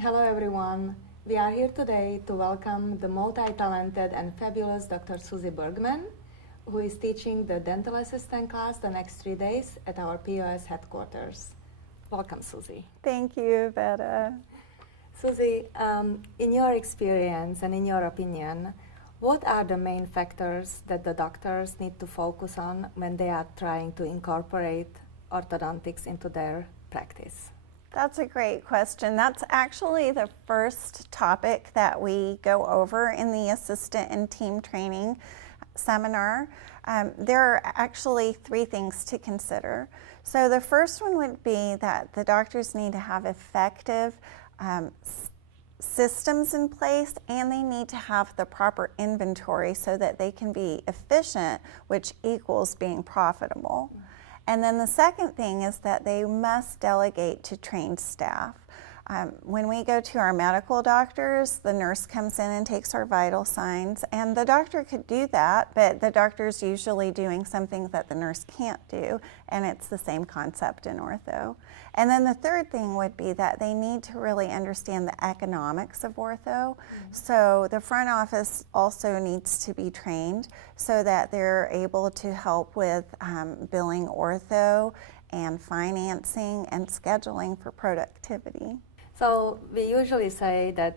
Hello everyone. We are here today to welcome the multi-talented and fabulous Dr. Susie Bergman, who is teaching the dental assistant class the next 3 days at our POS headquarters. Welcome, Susie. Thank you, Veda. Susie, in your experience and in your opinion, what are the main factors that the doctors need to focus on when they are trying to incorporate orthodontics into their practice? That's a great question. That's actually the first topic that we go over in the assistant and team training seminar. There are actually 3 things to consider. So the first one would be that the doctors need to have effective systems in place, and they need to have the proper inventory so that they can be efficient, which equals being profitable. And then the second thing is that they must delegate to trained staff. When we go to our medical doctors, the nurse comes in and takes our vital signs, and the doctor could do that, but the doctor's usually doing something that the nurse can't do, and it's the same concept in ortho. And then the third thing would be that they need to really understand the economics of ortho. So the front office also needs to be trained so that they're able to help with billing ortho and financing and scheduling for productivity. So we usually say that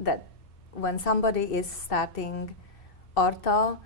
that when somebody is starting ortho,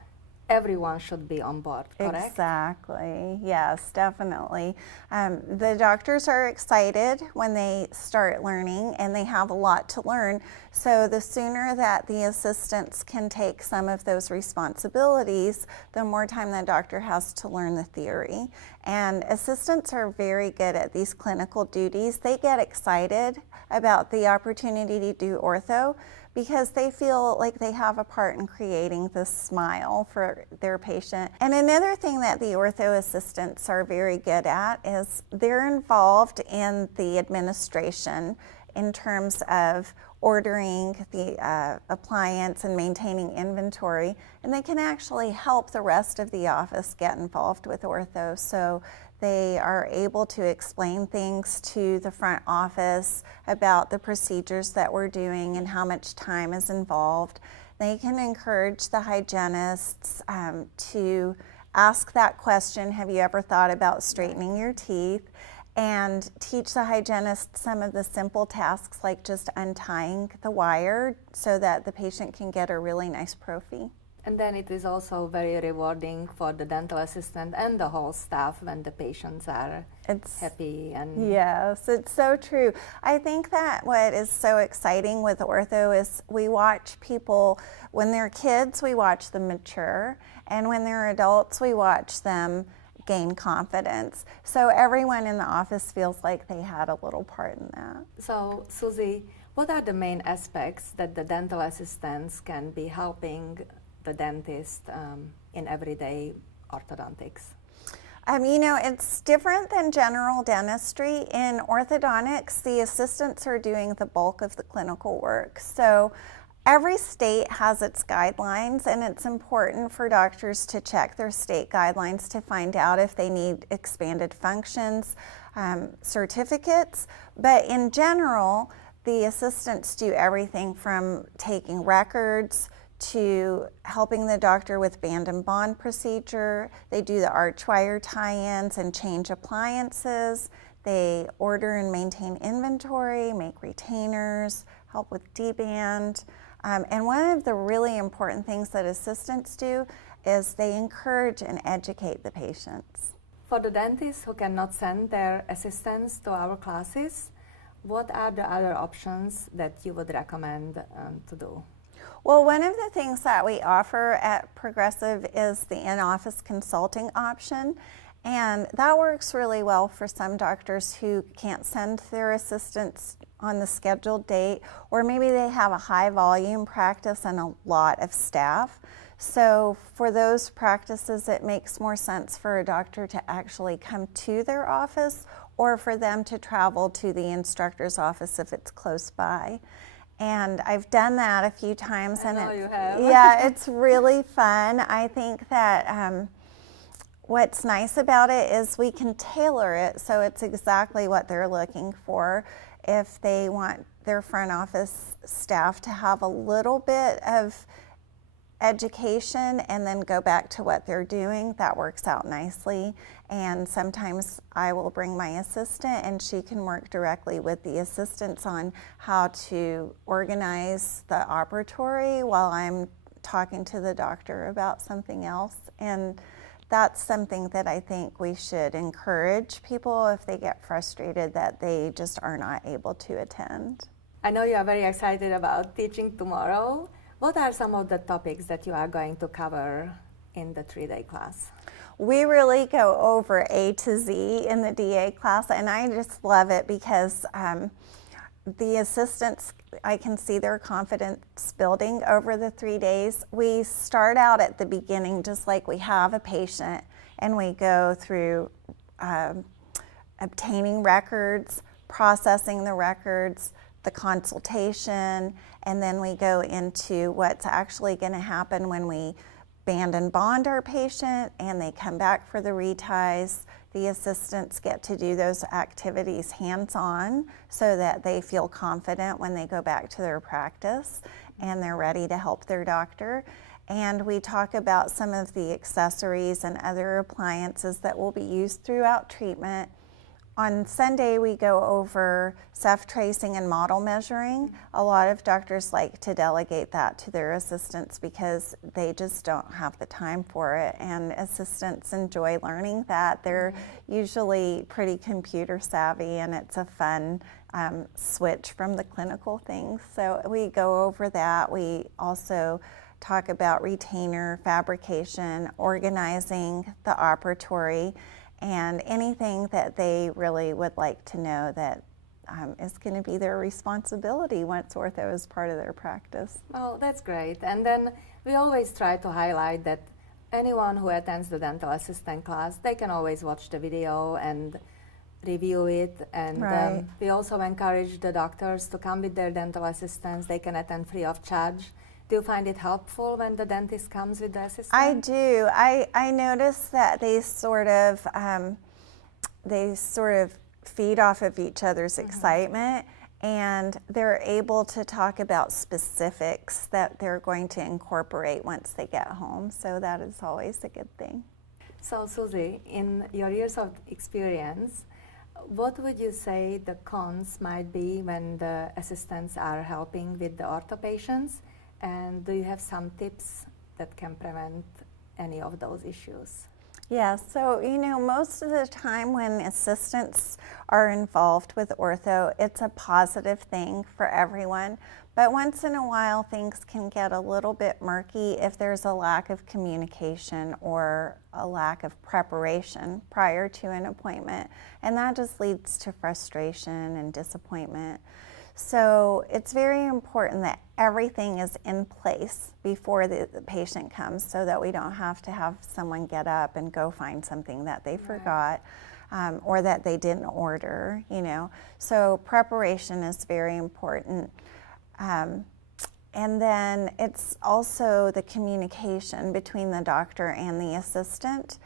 everyone should be on board, correct? Exactly. Yes, definitely. The doctors are excited when they start learning, and they have a lot to learn. So the sooner that the assistants can take some of those responsibilities, the more time the doctor has to learn the theory. And assistants are very good at these clinical duties. They get excited about the opportunity to do ortho because they feel like they have a part in creating this smile for their patient. And another thing that the ortho assistants are very good at is they're involved in the administration in terms of ordering the appliance and maintaining inventory, and they can actually help the rest of the office get involved with ortho. So they are able to explain things to the front office about the procedures that we're doing and how much time is involved. They can encourage the hygienists to ask that question, have you ever thought about straightening your teeth? And teach the hygienist some of the simple tasks like just untying the wire so that the patient can get a really nice prophy. And then it is also very rewarding for the dental assistant and the whole staff when the patients are happy. And yes, it's so true. I think that what is so exciting with ortho is we watch people, when they're kids, we watch them mature, and when they're adults, we watch them gain confidence. So everyone in the office feels like they had a little part in that. So, Susie, what are the main aspects that the dental assistants can be helping the dentist in everyday orthodontics? You know, it's different than general dentistry. In orthodontics, the assistants are doing the bulk of the clinical work. So every state has its guidelines, and it's important for doctors to check their state guidelines to find out if they need expanded functions, certificates. But in general, the assistants do everything from taking records to helping the doctor with band and bond procedure. They do the arch wire tie-ins and change appliances. They order and maintain inventory, make retainers, help with D-band. And one of the really important things that assistants do is they encourage and educate the patients. For the dentists who cannot send their assistants to our classes, what are the other options that you would recommend to do? Well, one of the things that we offer at Progressive is the in-office consulting option. And that works really well for some doctors who can't send their assistants on the scheduled date, or maybe they have a high volume practice and a lot of staff. So for those practices, it makes more sense for a doctor to actually come to their office or for them to travel to the instructor's office if it's close by. And I've done that a few times. I know you have. Yeah, it's really fun. I think that what's nice about it is we can tailor it so it's exactly what they're looking for. if they want their front office staff to have a little bit of education and then go back to what they're doing, that works out nicely. And sometimes I will bring my assistant and she can work directly with the assistants on how to organize the operatory while I'm talking to the doctor about something else. And that's something that I think we should encourage people if they get frustrated that they just are not able to attend. I know you are very excited about teaching tomorrow. What are some of the topics that you are going to cover in the 3-day class? We really go over A to Z in the DA class, and I just love it because the assistants, I can see their confidence building over the 3 days. We start out at the beginning just like we have a patient, and we go through obtaining records, processing the records, the consultation, and then we go into what's actually going to happen when we band and bond our patient and they come back for the reties. The assistants get to do those activities hands-on so that they feel confident when they go back to their practice and they're ready to help their doctor. And we talk about some of the accessories and other appliances that will be used throughout treatment. On Sunday, we go over ceph tracing and model measuring. A lot of doctors like to delegate that to their assistants because they just don't have the time for it. And assistants enjoy learning that. They're usually pretty computer savvy, and it's a fun switch from the clinical things. So we go over that. We also talk about retainer fabrication, organizing the operatory, and anything that they really would like to know that is going to be their responsibility once ortho is part of their practice. Oh, that's great. And then we always try to highlight that anyone who attends the dental assistant class, they can always watch the video and review it. And Right. we also encourage the doctors to come with their dental assistants. They can attend free of charge. Do you find it helpful when the dentist comes with the assistant? I do. I notice that they sort of feed off of each other's excitement, and they're able to talk about specifics that they're going to incorporate once they get home. So that is always a good thing. So, Susie, in your years of experience, what would you say the cons might be when the assistants are helping with the ortho patients? And do you have some tips that can prevent any of those issues? Yeah, so most of the time when assistants are involved with ortho, it's a positive thing for everyone. But once in a while, things can get a little bit murky if there's a lack of communication or a lack of preparation prior to an appointment. And that just leads to frustration and disappointment. So it's very important that everything is in place before the patient comes so that we don't have to have someone get up and go find something that they forgot or that they didn't order, So preparation is very important. And then it's also the communication between the doctor and the assistant.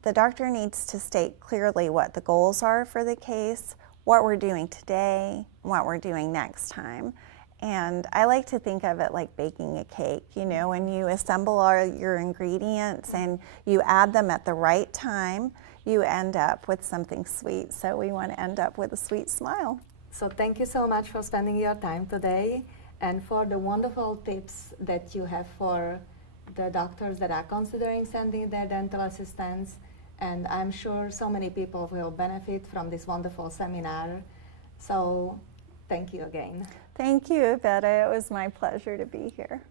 The doctor needs to state clearly what the goals are for the case, what we're doing today, what we're doing next time. And I like to think of it like baking a cake. When you assemble all your ingredients and you add them at the right time, you end up with something sweet. So we want to end up with a sweet smile. So thank you so much for spending your time today and for the wonderful tips that you have for the doctors that are considering sending their dental assistants. And I'm sure so many people will benefit from this wonderful seminar. So thank you again. Thank you, Iveta. It was my pleasure to be here.